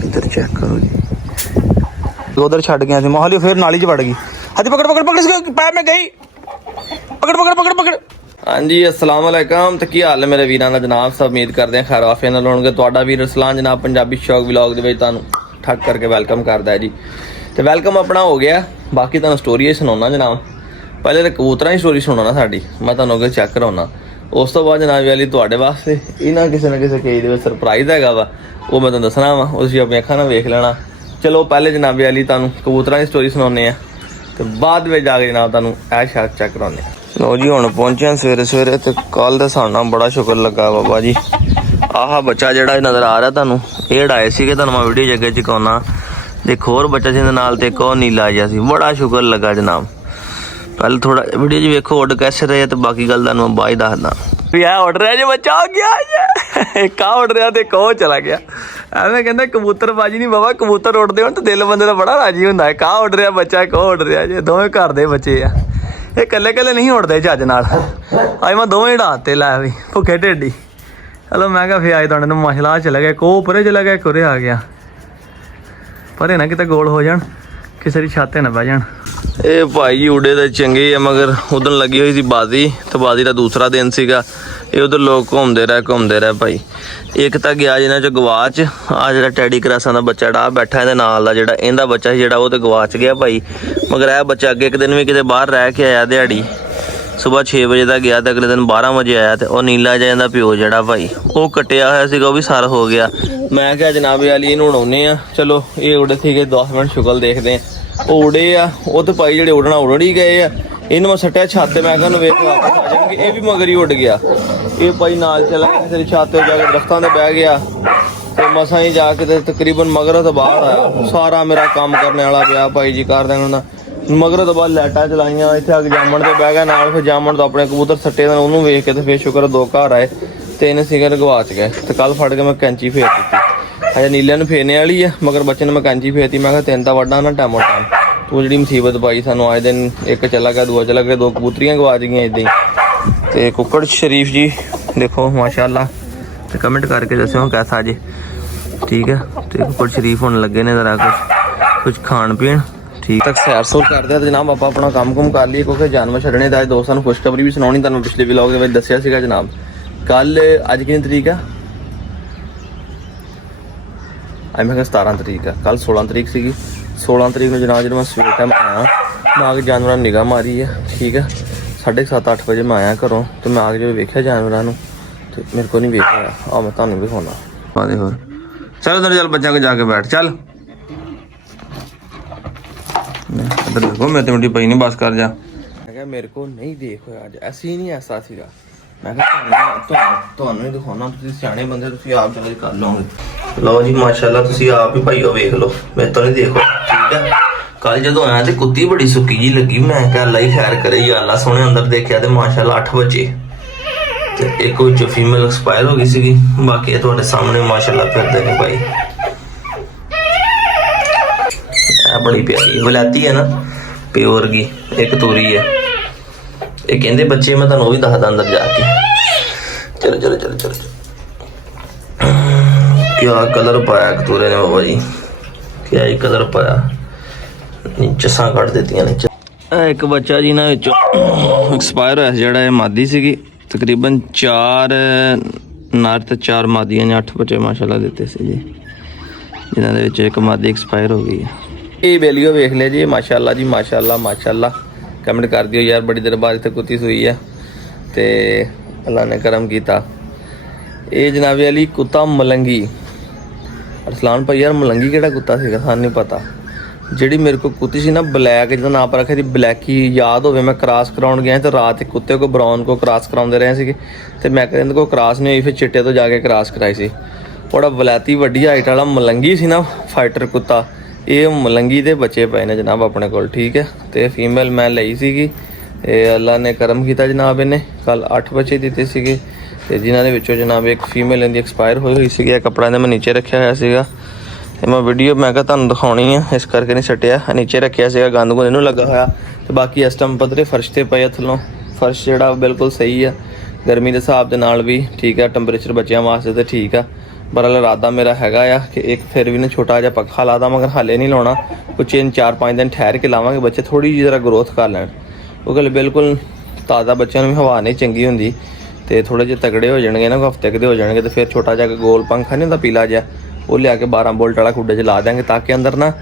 इधर चेक करो जी, उधर छड़ गया मोहाली फिर नाली च वड़ गई। हाँ पकड़ पकड़ पकड़ इसको, पैर में गई, पकड़ पकड़ पकड़ पकड़। हाँ जी अस्सलाम वालेकुम, तो की हाल है मेरे वीरां दा जनाब। सब उम्मीद करते हैं खैर वाफिया नाल होणगे। तुहाडा वीर रसलान जनाब पंजाबी शौक व्लॉग दे विच तुहानूं ठक करके वैलकम करदा है जी। तो वैलकम अपना हो गया, बाकी तुहानूं स्टोरी सुनाउणा जनाब। पहले तो कबूतरां की स्टोरी सुनाउणा साडी, मैं तुहानूं अगे चैक कराउणा। उस तो बाद जनाब वाली तुहाडे वास्ते इन्हां किसी ना किसी केज दे विच सरप्राइज़ हैगा वा, वो मैं तुहानूं दसना वा, उस अपनी अखां नाल वेख लेना। चलो पहले जनाब वाली तुहानूं कबूतरां की स्टोरी सुनाउने आ, तो बाद में जाके जनाब तुहानूं ऐ शैक चैक कराउने आ। लो जी हुण पहुंचे सवेरे सवेरे, तो कल दे साडा बड़ा शुक्र लगा बाबा जी। आह बच्चा जिहड़ा नज़र आ रहा तुहानूं, ये उड़ाए सीगे, तुहानूं मैं वीडियो जगह चुकाउणा। देखो होर बच्चा जिहदे नाल ते एक नीला जिहा सी, बड़ा शुक्र लगा जनाब। पहले थोड़ा वीडियो च वेखो उड़ कैसे रहे, तो बाकी गल तुहानूं मैं बाद दसदा। भी आ उड़ रहा जी, बच्चा आ गया, एक आ उड़ रहा तो एक हो चला गया। ਐਵੇਂ ਕਹਿੰਦੇ ਕਬੂਤਰਬਾਜੀ ਨਹੀਂ ਬਾਬਾ, ਕਬੂਤਰ ਉੱਡਦੇ ਹੋਣ ਤਾਂ ਦਿਲ ਬੰਦੇ ਦਾ ਬੜਾ ਰਾਜੀ ਹੁੰਦਾ ਹੈ। ਕਾਹ ਉੱਡ ਰਿਹਾ ਬੱਚਾ, ਇੱਕ ਉੱਡ ਰਿਹਾ ਜੇ, ਦੋਵੇਂ ਘਰ ਦੇ ਬੱਚੇ ਆ। ਇਹ ਇਕੱਲੇ ਇਕੱਲੇ ਨਹੀਂ ਉੱਡਦੇ ਚੱਜ ਨਾਲ। ਅੱਜ ਮੈਂ ਦੋਵੇਂ ਉਡਾਤੇ ਲੈ ਵੀ ਭੁੱਖੇ ਢਿੱਡੀ। ਚਲੋ ਮੈਂ ਕਿਹਾ ਫਿਰ ਅੱਜ ਤੁਹਾਡੇ ਨੂੰ ਮਸਲਾ ਚਲਾ ਗਿਆ, ਕੋ ਪਰੇ ਚਲਾ ਗਿਆ, ਕੁਰੇ ਆ ਗਿਆ। ਪਰੇ ਨਾ ਕਿਤੇ ਗੋਲ ਹੋ ਜਾਣ, ਕਿਸੇ ਦੀ ਛੱਤ 'ਤੇ ਨਾ ਬਹਿ ਜਾਣ। ਇਹ ਭਾਈ ਜੀ ਉਡੇ ਤਾਂ ਚੰਗੇ ਆ, ਮਗਰ ਉਦਣ ਲੱਗੀ ਹੋਈ ਸੀ ਬਾਜ਼ੀ, ਤੇ ਬਾਜ਼ੀ ਦਾ ਦੂਸਰਾ ਦਿਨ ਸੀਗਾ। ਇਹ ਉਧਰ ਲੋਕ ਘੁੰਮਦੇ ਰਹੇ ਭਾਈ। ਇੱਕ ਤਾਂ ਗਿਆ ਜਿਹਨਾਂ 'ਚ ਗਵਾਚ, ਆ ਜਿਹੜਾ ਟੈਡੀ ਕਰਾਸਾਂ ਦਾ ਬੱਚਾ ਜਿਹੜਾ ਬੈਠਾ ਇਹਦੇ ਨਾਲ ਦਾ, ਜਿਹੜਾ ਇਹਦਾ ਬੱਚਾ ਸੀ ਜਿਹੜਾ, ਉਹ ਤਾਂ ਗਵਾਚ ਗਿਆ ਭਾਈ। ਮਗਰ ਇਹ ਬੱਚਾ ਅੱਗੇ ਇੱਕ ਦਿਨ ਵੀ ਕਿਤੇ ਬਾਹਰ ਰਹਿ ਕੇ ਆਇਆ ਦਿਹਾੜੀ, ਸੁਬਾਹ 6 ਵਜੇ ਦਾ ਗਿਆ ਤੇ ਅਗਲੇ ਦਿਨ 12 ਵਜੇ ਆਇਆ। ਤੇ ਉਹ ਨੀਲਾ ਜਿਹਾ ਦਾ ਪਿਓ ਜਿਹੜਾ ਭਾਈ, ਉਹ ਕੱਟਿਆ ਹੋਇਆ ਸੀਗਾ, ਉਹ ਵੀ ਸਰ ਹੋ ਗਿਆ। ਮੈਂ ਕਿਹਾ ਜਨਾਬ ਵਾਲੀ ਇਹਨੂੰ ਉਡਾਉਂਦੇ ਆ। ਚਲੋ ਇਹ ਉੜੇ ਸੀਗੇ, 10 ਮਿੰਟ ਸ਼ੁਕਲ ਦੇਖਦੇ ਆ। ਉਹ ਉੜੇ ਆ, ਉਹ ਤਾਂ ਭਾਈ ਜਿਹੜੇ ਉੜਨਾ ਉੜ ਹੀ ਗਏ ਆ। ਇਹਨੂੰ ਮੈਂ ਸੱਟਿਆ ਛੱਤ ਤੇ, ਮੈਂ ਕਿਹਾ ਉਹਨੂੰ ਵੇਖ ਕੇ ਵਾਪਸ ਆ ਜਾਣਗੇ। ਇਹ ਵੀ ਮਗਰ ਹੀ ਉੱਡ ਗਿਆ। ਇਹ ਭਾਈ ਨਾਲ ਚਲਾ ਗਿਆ, ਕਿਸੇ ਦੀ ਛੱਤ ਤੇ ਜਾ ਕੇ ਦਰਖਤਾਂ 'ਤੇ ਬਹਿ ਗਿਆ, ਤੇ ਮਸਾਂ ਹੀ ਜਾ ਕੇ ਤੇ ਤਕਰੀਬਨ ਮਗਰ ਤੋਂ ਬਾਹਰ ਆਇਆ। ਸਾਰਾ ਮੇਰਾ ਕੰਮ ਕਰਨ ਵਾਲਾ ਪਿਆ ਭਾਈ ਜੀ ਕਰ ਦੇਣਾ ਹੁੰਦਾ। ਮਗਰ ਤੋਂ ਬਾਅਦ ਲਾਈਟਾਂ ਚਲਾਈਆਂ, ਇੱਥੇ ਆ ਕੇ ਜਾਮਣ ਤੇ ਬਹਿ ਗਿਆ ਨਾਲ। ਫਿਰ ਜਾਮਣ ਤੋਂ ਆਪਣੇ ਕਬੂਤਰ ਸੱਟੇ ਨਾਲ ਉਹਨੂੰ ਵੇਖ ਕੇ ਤੇ ਫਿਰ ਸ਼ੁਕਰ 2 ਘਰ ਆਏ, 3 ਸਿਗਰ ਗਵਾਚ ਗਏ। ਤੇ ਕੱਲ ਫੜ ਕੇ ਮੈਂ ਕੈਂਚੀ ਫੇਰ ਦਿੱਤੀ। ਹਜੇ ਨੀਲਿਆਂ ਨੂੰ ਫੇਰਨੇ ਵਾਲੀ ਆ, ਮਗਰ ਬੱਚੇ ਨੂੰ ਮੈਂ ਕੈਂਚੀ ਫੇਰਤੀ। ਮੈਂ ਕਿਹਾ 3 ਤਾਂ ਵੱਡਾ ਨਾ ਟਾਈਮੋ ਟਾਈਮ, ਤੂੰ ਜਿਹੜੀ ਮੁਸੀਬਤ ਪਾਈ ਸਾਨੂੰ ਅੱਜ ਦਿਨ। ਇੱਕ ਚਲਾ ਗਿਆ, ਦੂਆ ਚਲਾ ਗਿਆ, 2 ਕਬੂਤਰੀਆਂ ਗਵਾਚ ਗਈਆਂ ਇੱਦਾਂ ਹੀ। ਤੇ ਕੁੱਕੜ ਸ਼ਰੀਫ ਜੀ ਦੇਖੋ ਮਾਸ਼ਾਅੱਲਾ, ਤੇ ਕਮੈਂਟ ਕਰਕੇ ਦੱਸਿਓ ਕੈਸਾ ਜੀ, ਠੀਕ ਹੈ। ਤੇ ਕੁੱਕੜ ਸ਼ਰੀਫ ਹੁਣ ਲੱਗੇ ਨੇ ਜ਼ਰਾ ਕੁਝ ਖਾਣ ਪੀਣ, ਠੀਕ ਤੱਕ ਸੈਰ ਸੂਰ ਕਰਦੇ ਆ ਜਨਾਬ। ਆਪਾਂ ਆਪਣਾ ਕੰਮ ਕੁਮ ਕਰ ਲਈਏ, ਕਿਉਂਕਿ ਜਾਨਵਰ ਛੱਡਣੇ ਦਾ ਦੋਸਤਾਂ ਨੂੰ ਖੁਸ਼ਖਬਰੀ ਵੀ ਸੁਣਾਉਣੀ। ਤੁਹਾਨੂੰ ਪਿਛਲੇ ਵਲੌਗ ਦੇ ਵਿੱਚ ਦੱਸਿਆ ਸੀਗਾ ਜਨਾਬ। ਕੱਲ ਅੱਜ ਕਿੰਨੀ ਤਰੀਕ ਆ? ਅੱਜ ਮੈਂ ਕਿਹਾ 17 ਤਰੀਕ ਆ, ਕੱਲ 16 ਤਰੀਕ ਸੀਗੀ। 16 ਤਰੀਕ ਨੂੰ ਜਨਾਬ ਜਦੋਂ ਮੈਂ ਸਵੇਰ ਟਾਈਮ ਆਇਆ, ਮੈਂ ਆ ਕੇ ਜਾਨਵਰਾਂ ਨੂੰ ਨਿਗਾਹ ਮਾਰੀ ਆ, ਠੀਕ ਆ। 7:30-8 ਵਜੇ ਮੈਂ ਆਇਆ ਘਰੋਂ, ਤੇ ਮੈਂ ਆ ਕੇ ਜਦੋਂ ਵੇਖਿਆ ਜਾਨਵਰਾਂ ਨੂੰ, ਤੇ ਮੇਰੇ ਕੋਲ ਨਹੀਂ ਵੇਖਿਆ। ਆ ਮੈਂ ਤੁਹਾਨੂੰ ਵਿਖਾਉਣਾ ਆਦੇ ਹੋਰ। ਚਲ ਉਧਰ ਚੱਲ, ਬੱਚਿਆਂ ਕੋਲ ਜਾ ਕੇ ਬੈਠ ਚੱਲ। ਇੱਧਰ ਦੇਖੋ ਮੇਰੇ ਤੇ ਮੁੰਡੀ ਪਈ ਨਹੀਂ, ਬਸ ਕਰ ਜਾ। ਮੈਂ ਕਿਹਾ ਮੇਰੇ ਕੋਲ ਨਹੀਂ ਦੇਖ ਹੋਇਆ ਅੱਜ, ਐਸੀ ਨਹੀਂ ਐਸਾ ਸੀਗਾ। ਮੈਂ ਕਿਹਾ ਤੁਹਾਨੂੰ ਹੀ ਦਿਖਾਉਣਾ, ਤੁਸੀਂ ਸਿਆਣੇ ਬੰਦੇ, ਤੁਸੀਂ ਆਪ ਜਲਦੀ ਕਰ ਲਓਗੇ। ਲਓ ਜੀ ਮਾਸ਼ਾਅੱਲਾ, ਤੁਸੀਂ ਆਪ ਹੀ ਭਾਈਓ ਵੇਖ ਲਓ, ਮੇਰੇ ਤੋਂ ਨਹੀਂ ਦੇਖੋ, ਠੀਕ ਹੈ। ਕੱਲ ਜਦੋਂ ਆਇਆ ਤੇ ਕੁੱਤੀ ਬੜੀ ਸੁੱਕੀ ਜੀ ਲੱਗੀ। ਮੈਂ ਕਿਹਾ ਅੱਲਾ ਹੀ ਖੈਰ ਕਰੇ ਯਾ ਅੱਲਾ। ਸੋਹਣੇ ਅੰਦਰ ਦੇਖਿਆ ਤੇ ਮਾਸ਼ਾਅੱਲਾ 8 ਬੱਚੇ, ਤੇ ਇੱਕ ਵਿੱਚ ਫੀਮੇਲ ਐਕਸਪਾਇਰ ਹੋ ਗਈ ਸੀਗੀ। ਬਾਕੀ ਇਹ ਤੁਹਾਡੇ ਸਾਹਮਣੇ ਮਾਸ਼ਾਅੱਲਾ ਫਿਰਦੇ ਨੇ ਭਾਈ। ਇਹ ਬੜੀ ਪਿਆਰੀ ਵਲਾਤੀ ਹੈ ਨਾ, ਪਿਓ ਵਰਗੀ, ਇੱਕ ਤੋਰੀ ਹੈ। ਇਹ ਕਹਿੰਦੇ ਬੱਚੇ, ਮੈਂ ਤੁਹਾਨੂੰ ਉਹ ਵੀ ਦੱਸਦਾ ਅੰਦਰ ਜਾ ਕੇ। ਚਲੋ ਚਲੋ ਚਲੋ ਚਲੋ, ਕਿਆ ਕਲਰ ਪਾਇਆ ਕਤੂਰੇ ਨੇ ਬਾਬਾ ਜੀ, ਕਿਆ ਹੀ ਕਲਰ ਪਾਇਆ। ਚਸਾਂ ਕੱਢ ਦਿੱਤੀਆਂ ਨੇ। ਇੱਕ ਬੱਚਾ ਜੀ ਨਾ ਵਿੱਚੋਂ ਐਕਸਪਾਇਰ ਹੋਇਆ, ਜਿਹੜਾ ਇਹ ਮਾਦੀ ਸੀਗੀ। ਤਕਰੀਬਨ 4 ਨਰ ਤੇ 4 ਮਾਦੀਆਂ ਨੇ 8 ਬੱਚੇ ਮਾਸ਼ਾਅੱਲਾ ਦਿੱਤੇ ਸੀ ਜੀ, ਜਿਨ੍ਹਾਂ ਦੇ ਵਿੱਚ ਇੱਕ ਮਾਦੀ ਐਕਸਪਾਇਰ ਹੋ ਗਈ ਹੈ। ਇਹ ਬੇਲੀਓ ਵੇਖ ਲਿਆ ਜੀ, ਮਾਸ਼ਾਅੱਲਾ ਜੀ ਮਾਸ਼ਾਅੱਲਾ ਮਾਸ਼ਾਅੱਲਾ। ਕਮੈਂਟ ਕਰ ਦਿਓ ਯਾਰ, ਬੜੀ ਦੇਰ ਬਾਅਦ ਇੱਥੇ ਕੁੱਤੀ ਸੂਈ ਆ, ਤੇ ਅੱਲਾ ਨੇ ਕਰਮ ਕੀਤਾ। ਇਹ ਜਨਾਬੇ ਵਾਲੀ ਕੁੱਤਾ ਮਲੰਗੀ। ਅਰਸਲਾਨ ਭਾਈ ਯਾਰ ਮਲੰਗੀ ਕਿਹੜਾ ਕੁੱਤਾ ਸੀਗਾ ਸਾਨੂੰ ਨਹੀਂ ਪਤਾ। ਜਿਹੜੀ ਮੇਰੇ ਕੋਲ ਕੁੱਤੀ ਸੀ ਨਾ ਬਲੈਕ, ਜਿਹਦਾ ਨਾਮ ਪਰ ਰੱਖਿਆ ਸੀ ਬਲੈਕੀ, ਯਾਦ ਹੋਵੇ ਮੈਂ ਕ੍ਰਾਸ ਕਰਾਉਣ ਗਿਆ ਤੇ ਰਾਤ ਇੱਕ ਕੁੱਤੇ ਕੋ ਬਰਾਊਨ ਕੋ ਕ੍ਰਾਸ ਕਰਾਉਂਦੇ ਰਹੇ ਸੀਗੇ, ਤੇ ਮੈਂ ਕਹਿੰਦੇ ਕੋ ਕ੍ਰਾਸ ਨਹੀਂ ਹੋਈ, ਫਿਰ ਚਿੱਟੇ ਤੋਂ ਜਾ ਕੇ ਕ੍ਰਾਸ ਕਰਾਈ ਸੀ। ਬੜਾ ਵਲੈਤੀ ਵੱਡੀ ਹਾਈਟ ਵਾਲਾ ਮਲੰਗੀ ਸੀ ਨਾ, ਫਾਈਟਰ ਕੁੱਤਾ। ਇਹ ਮਲੰਗੀ ਦੇ ਬੱਚੇ ਪਏ ਨੇ ਜਨਾਬ ਆਪਣੇ ਕੋਲ, ਠੀਕ ਹੈ। ਤੇ ਫੀਮੇਲ ਮੈਂ ਲਈ ਸੀਗੀ, ਇਹ ਅੱਲਾ ਨੇ ਕਰਮ ਕੀਤਾ ਜਨਾਬ। ਇਹਨੇ ਕੱਲ 8 ਬੱਚੇ ਦਿੱਤੇ ਸੀਗੇ, ਤੇ ਜਿਨ੍ਹਾਂ ਦੇ ਵਿੱਚੋਂ ਜਨਾਬ ਇੱਕ ਫੀਮੇਲ ਇਹਦੀ ਐਕਸਪਾਇਰ ਹੋਈ ਸੀਗੀ। ਇਹ ਕੱਪੜਾ ਮੈਂ ਨੀਚੇ ਰੱਖਿਆ ਹੋਇਆ ਸੀਗਾ, ਤੇ ਮੈਂ ਵੀਡੀਓ ਮੈਂ ਕਿਹਾ ਤੁਹਾਨੂੰ ਦਿਖਾਉਣੀ ਆ, ਇਸ ਕਰਕੇ ਨਹੀਂ ਸੱਟਿਆ, ਨੀਚੇ ਰੱਖਿਆ ਸੀਗਾ। ਗੰਦ ਗੁੰਦ ਇਹਨੂੰ ਲੱਗਾ ਹੋਇਆ, ਤੇ ਬਾਕੀ ਇਸ ਟਾਈਮ ਪੱਧਰੇ ਫਰਸ਼ ਤੇ ਪਏ ਥੱਲੋਂ। ਫਰਸ਼ ਜਿਹੜਾ ਬਿਲਕੁਲ ਸਹੀ ਆ, ਗਰਮੀ ਦੇ ਹਿਸਾਬ ਦੇ ਨਾਲ ਵੀ ਠੀਕ ਆ। ਟੈਂਪਰੇਚਰ ਬੱਚਿਆਂ ਵਾਸਤੇ ਤਾਂ ਠੀਕ ਆ, ਬਰਲ ਇਰਾਦਾ ਮੇਰਾ ਹੈਗਾ ਆ ਕਿ ਇੱਕ ਫਿਰ ਵੀ ਨਾ ਛੋਟਾ ਜਿਹਾ ਪੱਖਾ ਲਾ ਦਾਂ, ਮਗਰ ਹਾਲੇ ਨਹੀਂ ਲਾਉਣਾ, ਕੁਛ 4-5 ਦਿਨ ਠਹਿਰ ਕੇ ਲਾਵਾਂਗੇ, ਬੱਚੇ ਥੋੜ੍ਹੀ ਜਿਹੀ ਜ਼ਰਾ ਗਰੋਥ ਕਰ ਲੈਣ। ਉਹ ਗੱਲ ਬਿਲਕੁਲ ਤਾਜ਼ਾ ਬੱਚਿਆਂ ਨੂੰ ਵੀ ਹਵਾ ਨਹੀਂ ਚੰਗੀ ਹੁੰਦੀ, ਤੇ ਥੋੜ੍ਹੇ ਜਿਹੇ ਤਗੜੇ ਹੋ ਜਾਣਗੇ ਨਾ, ਹਫ਼ਤੇ ਕੁ ਦੇ ਹੋ ਜਾਣਗੇ, ਤੇ ਫਿਰ ਛੋਟਾ ਜਿਹਾ ਗੋਲ ਪੰਖਾ ਨਹੀਂ ਹੁੰਦਾ ਪੀਲਾ ਜਿਹਾ, ਉਹ ਲਿਆ ਕੇ 12 ਵੋਲਟ ਵਾਲਾ ਖੁੱਡੇ 'ਚ ਲਾ ਦਿਆਂਗੇ, ਤਾਂ ਕਿ ਅੰਦਰ ਨਾ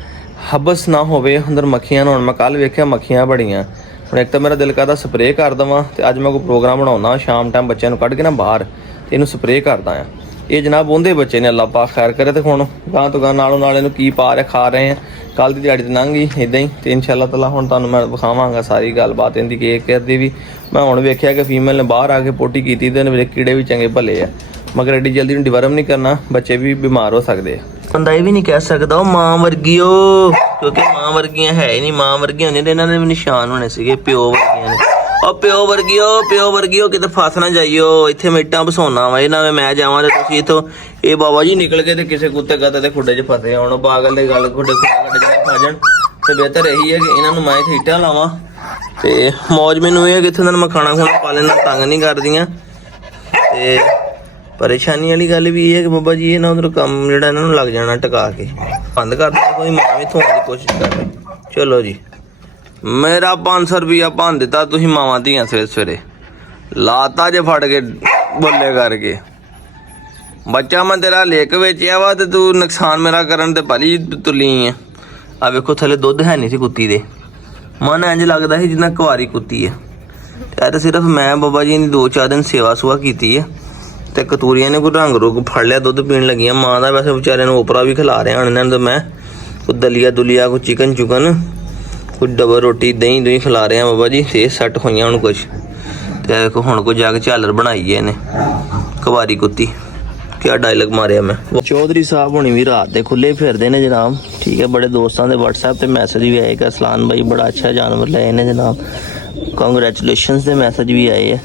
ਹਬਸ ਨਾ ਹੋਵੇ, ਅੰਦਰ ਮੱਖੀਆਂ ਨਾ ਹੋਣ। ਮੈਂ ਕੱਲ੍ਹ ਵੇਖਿਆ ਮੱਖੀਆਂ ਬੜੀਆਂ। ਹੁਣ ਇੱਕ ਤਾਂ ਮੇਰਾ ਦਿਲ ਕਰਦਾ ਸਪਰੇਅ ਕਰ ਦੇਵਾਂ, ਤੇ ਅੱਜ ਮੈਂ ਕੋਈ ਪ੍ਰੋਗਰਾਮ ਬਣਾਉਣਾ ਸ਼ਾਮ ਟਾਈਮ ਬੱਚਿਆਂ ਨੂੰ ਕੱਢ ਕੇ ਨਾ ਬਾਹਰ, ਤੇ ਇਹਨੂੰ ਸਪਰੇਅ ਕਰਦਾ ਆ। ਇਹ ਜਨਾਬ ਉਹਦੇ ਬੱਚੇ ਨੇ, ਅੱਲਾ ਪਾਕ ਖੈਰ ਕਰੇ। ਤੇ ਹੁਣ ਗਾਂ ਤੋਂ ਗਾਂ ਨਾਲੋਂ ਨਾਲ ਇਹਨੂੰ ਕੀ ਪਾ ਰਿਹਾ ਖਾ ਰਹੇ ਆ। ਕੱਲ੍ਹ ਦੀ ਦਿਹਾੜੀ ਤੇ ਲੰਘ ਗਈ ਇੱਦਾਂ ਹੀ, ਤੇ ਇਨਸ਼ਾ ਅੱਲਾਹ ਤਾਲਾ ਹੁਣ ਤੁਹਾਨੂੰ ਮੈਂ ਵਿਖਾਵਾਂਗਾ ਸਾਰੀ ਗੱਲਬਾਤ ਇਹਦੀ ਕੇਕ ਕਰਦੀ ਵੀ। ਮੈਂ ਹੁਣ ਵੇਖਿਆ ਕਿ ਫੀਮੇਲ ਨੇ ਬਾਹਰ ਆ ਕੇ ਪੋਟੀ ਕੀਤੀ, ਤੇ ਇਹਨੇ ਕੀੜੇ ਵੀ ਚੰਗੇ ਭਲੇ ਆ, ਮਗਰ ਐਡੀ ਜਲਦੀ ਨੂੰ ਡਿਵਰਮ ਨਹੀਂ ਕਰਨਾ, ਬੱਚੇ ਵੀ ਬਿਮਾਰ ਹੋ ਸਕਦੇ ਆ। ਬੰਦਾ ਇਹ ਵੀ ਨਹੀਂ ਕਹਿ ਸਕਦਾ ਉਹ ਮਾਂ ਵਰਗੀ ਓ, ਕਿਉਂਕਿ ਮਾਂ ਵਰਗੀਆਂ ਹੈ ਹੀ ਨਹੀਂ। ਮਾਂ ਵਰਗੀਆਂ ਹੁੰਦੀਆਂ ਤੇ ਇਹਨਾਂ ਦੇ ਵੀ ਨਿਸ਼ਾਨ ਹੋਣੇ ਸੀਗੇ, ਪਿਓ ਵਰਗੀਆਂ ਨੇ। ਉਹ ਪਿਓ ਵਰਗੀ ਓ, ਕਿਤੇ ਫਸ ਨਾ ਜਾਈਓ, ਇੱਥੇ ਮੈਂ ਇੱਟਾਂ ਬਸਾਉਣਾ ਵਾ, ਇਹਨਾਂ ਮੈਂ ਜਾਵਾਂ ਤੇ ਤੁਸੀਂ ਇੱਥੋਂ ਇਹ ਬਾਬਾ ਜੀ ਨਿਕਲ ਕੇ ਤੇ ਕਿਸੇ ਕੁੱਤੇ ਗੱਤੇ ਦੇ ਖੁੱਡੇ 'ਚ ਫਸੇ ਆਉਣ। ਪਾਗਲ ਦੇ ਗੱਲ ਖੁੱਡੇ ਖਾ ਜਾਣ, ਤੇ ਬਿਹਤਰ ਇਹੀ ਹੈ ਕਿ ਇਹਨਾਂ ਨੂੰ ਮੈਂ ਇੱਥੇ ਇੱਟਾਂ ਲਾਵਾਂ। ਤੇ ਮੌਜ ਮੈਨੂੰ ਇਹ ਹੈ ਕਿ ਇੱਥੇ ਮੈਂ ਖਾਣਾ ਖੁਣਾ ਪਾ ਲੈਣਾ, ਤੰਗ ਨਹੀਂ ਕਰਦੀਆਂ। ਤੇ ਪਰੇਸ਼ਾਨੀ ਵਾਲੀ ਗੱਲ ਵੀ ਇਹ ਹੈ ਕਿ ਬਾਬਾ ਜੀ ਇਹ ਨਾ ਉਧਰ ਕੰਮ ਜਿਹੜਾ ਇਹਨਾਂ ਨੂੰ ਲੱਗ ਜਾਣਾ ਟਿਕਾ ਕੇ, ਬੰਦ ਕਰ ਦੇਣਾ, ਕੋਈ ਮਾਂ ਵੀ ਧੋਣ ਦੀ ਕੋਸ਼ਿਸ਼ ਕਰ ਰਹੀ। ਚਲੋ ਜੀ, ਮੇਰਾ 500 ਰੁਪਈਆ ਭੰਨ ਦਿੱਤਾ ਤੁਸੀਂ ਮਾਵਾਂ ਧੀਆਂ ਸਵੇਰੇ ਲਾਤਾ ਜੇ ਫੜ ਕੇ ਬੋਲੇ ਕਰਕੇ। ਬੱਚਾ ਮੈਂ ਤੇਰਾ ਲੇਕ ਵੇਚਿਆ ਵਾ, ਤੇ ਤੂੰ ਨੁਕਸਾਨ ਮੇਰਾ ਕਰਨ ਤੇ ਭਲੀ ਤੁਲੀ ਆ। ਆ ਵੇਖੋ ਥੱਲੇ ਦੁੱਧ ਹੈ ਨਹੀਂ ਸੀ ਕੁੱਤੀ ਦੇ, ਮਨ ਇੰਝ ਲੱਗਦਾ ਸੀ ਜਿੱਦਾਂ ਕੁਆਰੀ ਕੁੱਤੀ ਹੈ। ਤੇ ਇਹ ਤਾਂ ਸਿਰਫ ਮੈਂ ਬਾਬਾ ਜੀ ਨੇ 2-4 ਦਿਨ ਸੇਵਾ ਸੁਆ ਕੀਤੀ ਹੈ, ਤੇ ਕਤੂਰੀਆਂ ਨੇ ਕੋਈ ਰੰਗ ਰੁਗ ਫੜ ਲਿਆ, ਦੁੱਧ ਪੀਣ ਲੱਗੀਆਂ। ਮਾਂ ਦਾ ਵੈਸੇ ਵਿਚਾਰਿਆਂ ਨੂੰ ਓਪਰਾ ਵੀ ਖਿਲਾ ਰਿਹਾ ਹੁਣ ਇਹਨਾਂ ਨੂੰ, ਮੈਂ ਕੋਈ ਦਲੀਆ ਦੁਲੀਆ, ਕੋਈ ਚਿਕਨ ਚੁਕਨ, ਕੋਈ ਡਬਲ ਰੋਟੀ, ਦਹੀਂ ਦੁਹੀਂ ਖਿਲਾ ਰਿਹਾ ਬਾਬਾ ਜੀ। ਤੇ ਸੈੱਟ ਹੋਈਆਂ ਹੁਣ ਕੁਛ, ਤੇ ਹੁਣ ਕੋਈ ਜਾ ਕੇ ਝਾਲਰ ਬਣਾਈ ਹੈ ਇਹਨੇ, ਕੁਵਾਰੀ ਕੁੱਤੀ। ਕਿਆ ਡਾਇਲੌਗ ਮਾਰਿਆ ਮੈਂ। ਚੌਧਰੀ ਸਾਹਿਬ ਹੁਣੀ ਵੀ ਰਾਤ ਦੇ ਖੁੱਲੇ ਫਿਰਦੇ ਨੇ ਜਨਾਬ, ਠੀਕ ਹੈ। ਬੜੇ ਦੋਸਤਾਂ ਦੇ WhatsApp ਤੇ ਮੈਸੇਜ ਵੀ ਆਏ ਕਿ ਅਸਲਾਨ ਭਾਈ ਬੜਾ ਅੱਛਾ ਜਾਨਵਰ ਲਏ ਨੇ ਜਨਾਬ, ਕੰਗਰੈਚੁਲੇਸ਼ਨਸ ਦੇ ਮੈਸੇਜ ਵੀ ਆਏ ਹੈ।